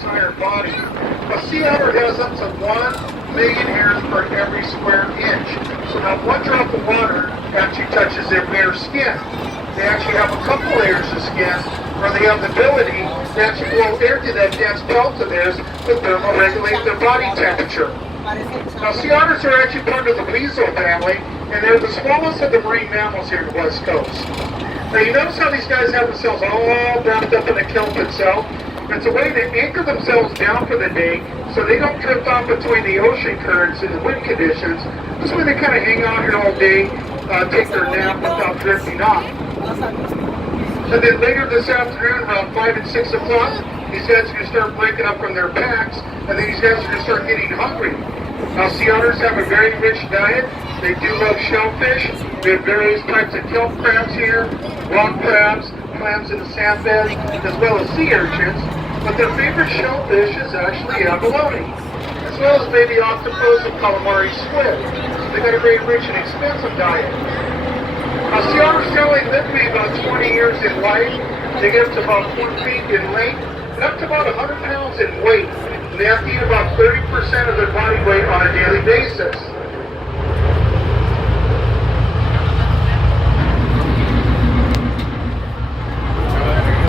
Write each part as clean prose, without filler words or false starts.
entire body. A sea otter has up to 1 million hairs per every square inch. So now 1 drop of water actually touches their bare skin. They actually have a couple layers of skin where they have the ability to actually blow air to that dense pelt of theirs to thermoregulate their body temperature. Now, sea otters are actually part of the weasel family, and they're the smallest of the marine mammals here on the West Coast. Now, you notice how these guys have themselves all wrapped up in a kelp itself? It's a way to anchor themselves down for the day so they don't drift off between the ocean currents and the wind conditions. This way they kind of hang out here all day, take their nap without drifting off. And then later this afternoon, around 5 and 6 o'clock, these guys are going to start breaking up from their packs, and then these guys are going to start getting hungry. Now, sea otters have a very rich diet. They do love shellfish. We have various types of kelp crabs here, rock crabs, clams in the sand beds, as well as sea urchins. But their favorite shellfish is actually abalone, as well as baby octopus and calamari squid. So they got a very rich and expensive diet. Now, sea otters generally live to be about 20 years in life. They get up to about 4 feet in length and up to about 100 pounds in weight. And they have to eat about 30% of their body weight on a daily basis.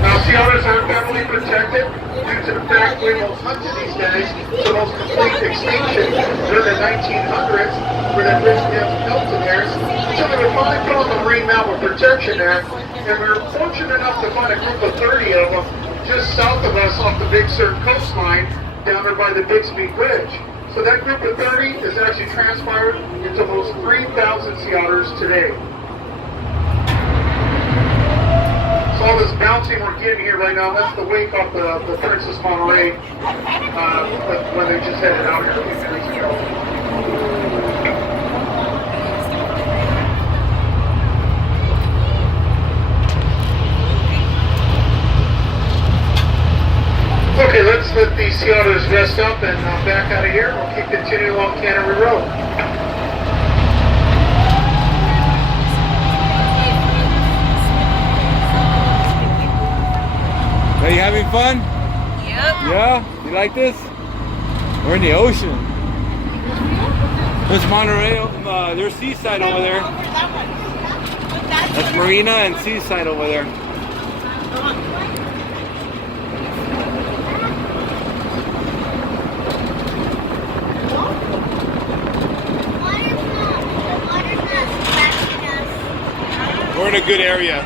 Now, sea otters are federally protected due to the fact we most hunted these days to most complete extinction during the 1900s for that rich dense pelt of theirs. So they were finally put on the Marine Mammal Protection Act, and we were fortunate enough to find a group of 30 of them just south of us off the Big Sur coastline down there by the Bixby Bridge. So that group of 30 is actually transpired into almost 3,000 sea otters today. So all this bouncing we're getting here right now, that's the wake off the Princess Monterey when they just headed out here a few minutes ago. Okay, let's let these sea otters rest up and back out of here. We'll keep continuing along Cannery Road. Are you having fun? Yep. Yeah? You like this? We're in the ocean. There's Monterey, there's Seaside over there. That's Marina and Seaside over there. We're in a good area.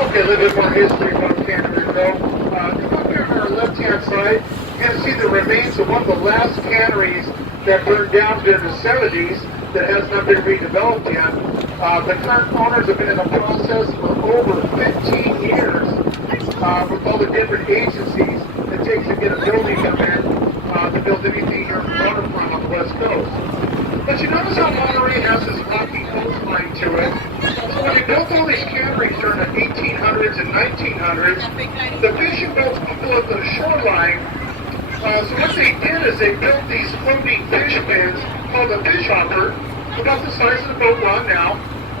Okay, a little bit more history about Cannery Road. Come up here on our left-hand side, you're going to see the remains of one of the last canneries that burned down during the 70s that has not been redeveloped yet. The current owners have been in the process for over 15 years with all the different agencies it takes to get a building permit to build anything here on the waterfront on the West Coast. But you notice how Monterey has this rocky coastline to it. So when they built all these canneries during the 1800s and 1900s, the fishing boats would go up to the shoreline. So what they did is they built these floating fish bins called a fish hopper, about the size of the boat we're on now,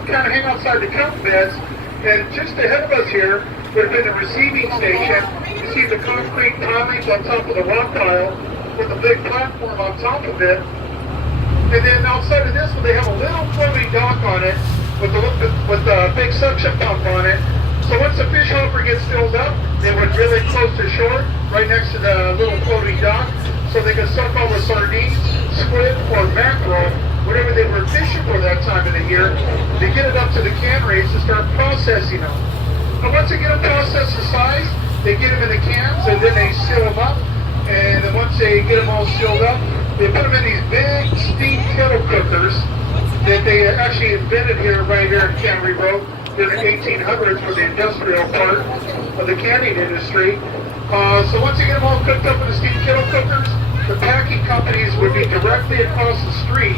kind of hang outside the kelp beds, and just ahead of us here would have been a receiving station. You see the concrete pilings on top of the rock pile with a big platform on top of it. And then outside of this one, they have a little floating dock on it with a big suction pump on it. So once the fish hopper gets filled up, they would really close to shore, right next to the little floating dock, so they could suck all the sardines, squid, or mackerel, whatever they were fishing for that time of the year, to get it up to the canneries to start processing them. And once they get them processed to size, they get them in the cans, and then they seal them up. And then once they get them all sealed up, they put them in these big steam kettle cookers that they actually invented right here in Cannery Road in the 1800s for the industrial part of the canning industry. So once you get them all cooked up in the steam kettle cookers, the packing companies would be directly across the street,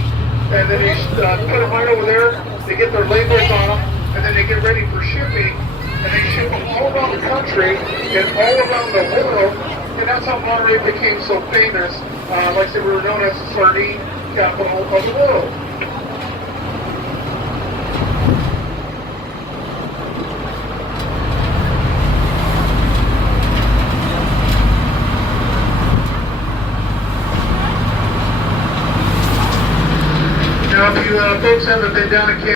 and then they put them right over there, they get their labels on them, and then they get ready for shipping, and they ship them all around the country and all around the world And that's how Monterey became so famous. Like I said, we were known as the sardine capital of the world. Now, if you folks haven't been down to Canada,